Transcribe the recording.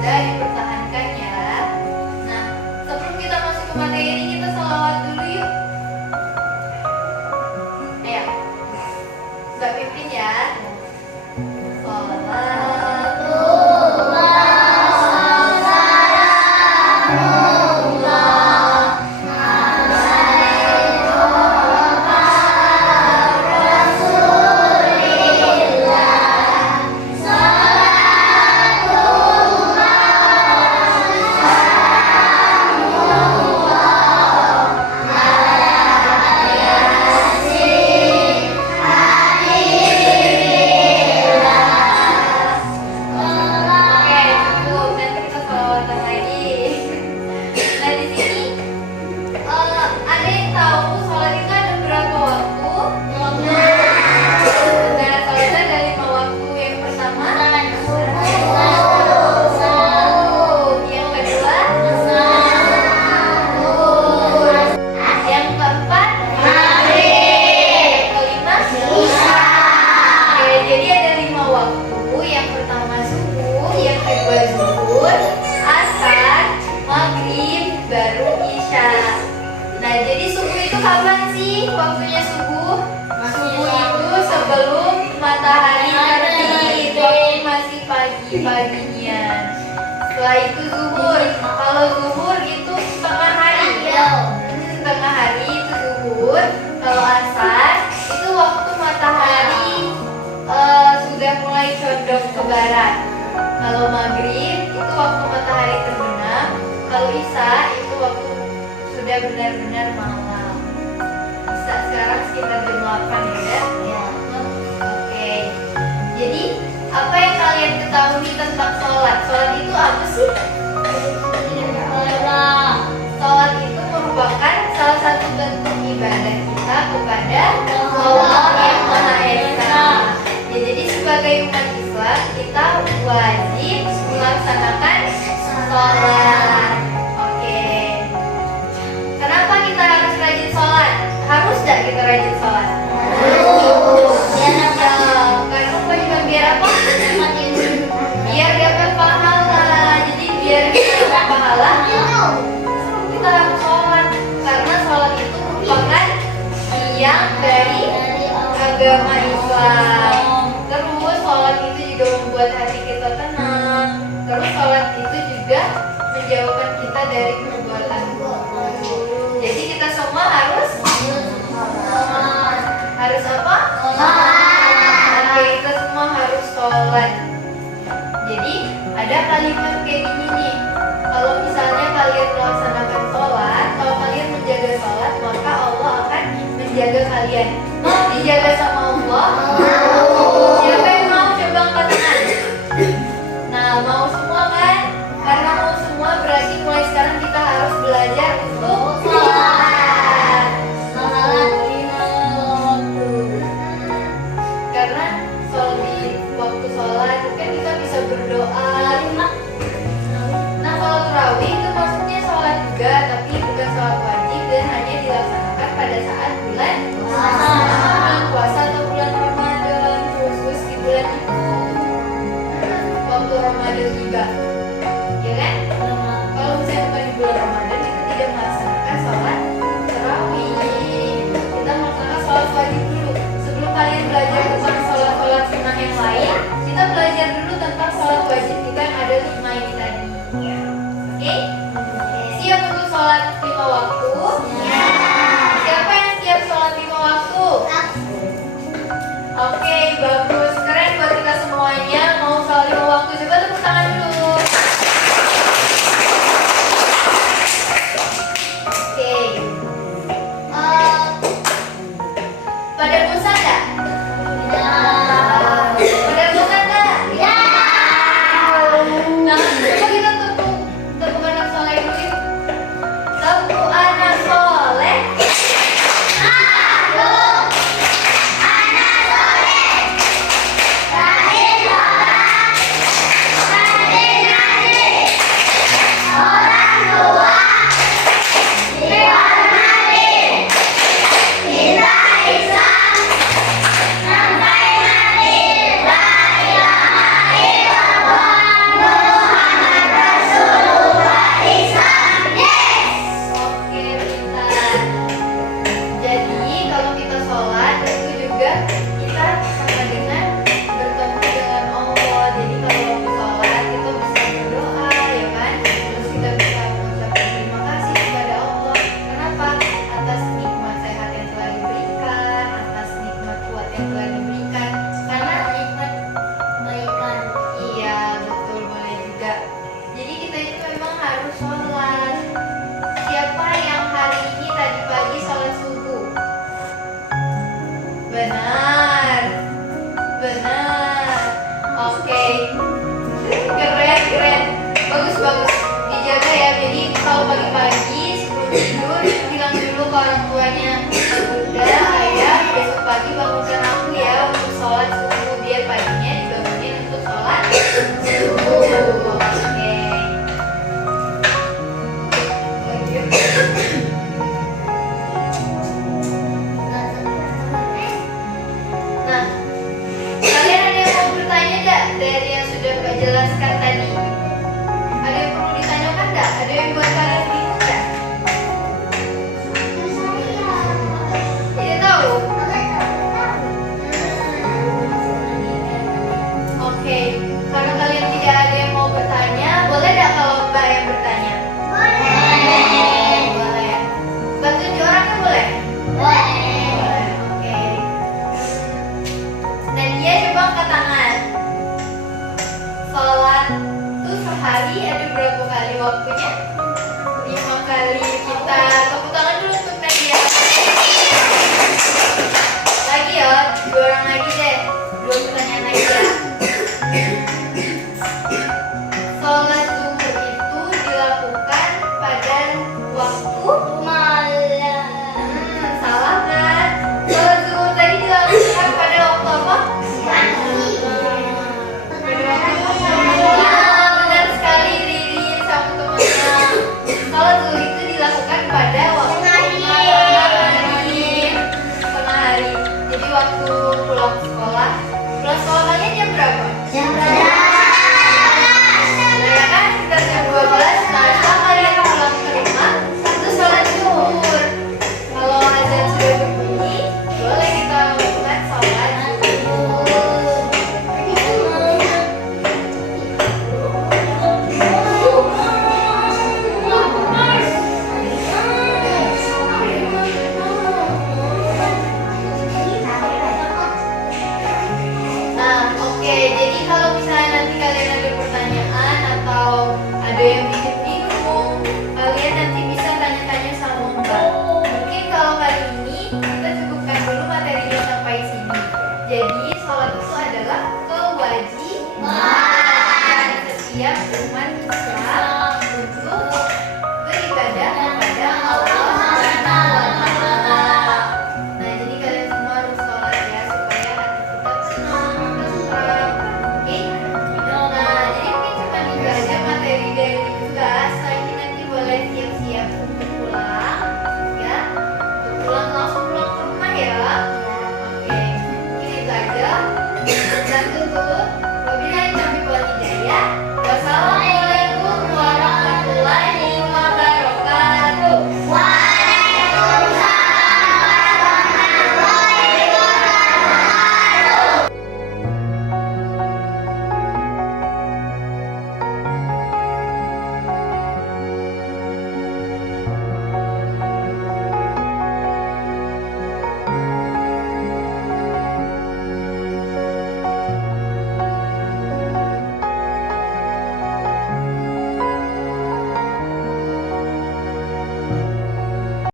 bisa dipertahankan ya. Nah, sebelum kita masuk ke materi, kita sholawat dulu yuk. Ayo, Mbak pimpin ya. Kapan sih waktunya subuh? Subuh itu sebelum matahari terbit, waktu masih pagi-paginya. Setelah itu zuhur. Kalau zuhur itu tengah hari ya. Tengah hari itu zuhur. Kalau asar itu waktu matahari sudah mulai condong ke barat. Kalau maghrib itu waktu matahari terbenam. Kalau isya itu waktu sudah benar-benar malam. Sekarang sekitar jam 8 ya. Oke. Jadi apa yang kalian ketahui tentang sholat? Sholat itu apa sih? Sholat itu merupakan salah satu bentuk ibadah kita kepada Allah yang Maha Esa. Ya, jadi sebagai umat Islam kita wajib melaksanakan sholat. Oke. Kenapa kita harus rajin sholat? Harus gak kita rajin sholat? Harus. Ya, karena kewajiban biar apa? Biar dapat pahala. Jadi biar kita dapat pahala, kita harus sholat. Karena sholat itu merupakan tiang dari agama Islam. Terus sholat itu juga membuat hati kita tenang. Terus sholat itu juga menjauhkan kita dari perbuatan buruk. Jadi kita semua harus apa? Oke, kita semua harus sholat. Jadi ada kalimat kayak gini nih. Kalau misalnya kalian melaksanakan sholat, kalau kalian menjaga sholat, maka Allah akan menjaga kalian. Mau dijaga sama Allah? Siapa yang mau? Coba angkat tangan. Nah, mau semua kan? Karena mau semua berarti mulai sekarang kita harus belajar untuk sholat. Karena di waktu sholat kan kita bisa berdoa. Nah, kalau tarawih itu maksudnya sholat juga, tapi bukan sholat wajib dan hanya dilaksanakan pada saat bulan puasa atau bulan Ramadan. Khusus di bulan itu, waktu Ramadan juga, ya kan? Kalau misalnya bukan di bulan Ramadan, kita tidak melaksanakan sholat tarawih. Kita melaksanakan sholat wajib dulu. Sebelum kalian belajar tentang sholat sunnah yang lain, kita belajar dulu tentang sholat wajib kita yang ada 5 ini tadi. Oke? Siap untuk sholat 5 waktu? Ya. Siapa yang siap sholat 5 waktu? Oke, bagus. Keren buat kita semuanya. Mau sholat 5 waktu? Coba tepuk tangan dulu. Oke. Pada bosan gak? Pada bosan gak? Ya. sehari ada berapa kali waktunya? 5 kali. Kita tepuk tangan dulu untuk Nadia. Lagi ya, 2 orang lagi deh. 2 pertanyaan lagi ya. Sholat zuhur itu dilakukan pada waktu malam. Salah kan? Sholat zuhur tadi dilakukan pada waktu apa? Pada waktu malam. Benar sekali Ririn sama temannya. Sholat zuhur itu dilakukan pada waktu tengah hari. Jadi waktu pulang sekolah kalian jam berapa? Jam berapa? Ya kan, sekitar jam 12. Nah, setelah kalian pulang ke rumah, terus sholat zuhur. Kalau azan sudah berbunyi, boleh kita lakukan sholat zuhur. Nah, oke. Jadi kalau misalnya nanti kalian ada pertanyaan atau ada yang bingung, kalian nanti bisa tanya-tanya sama Mbak. Mungkin kalau kali ini kita cukupkan dulu materinya sampai sini. Jadi sholat itu adalah kewajiban setiap umat Islam.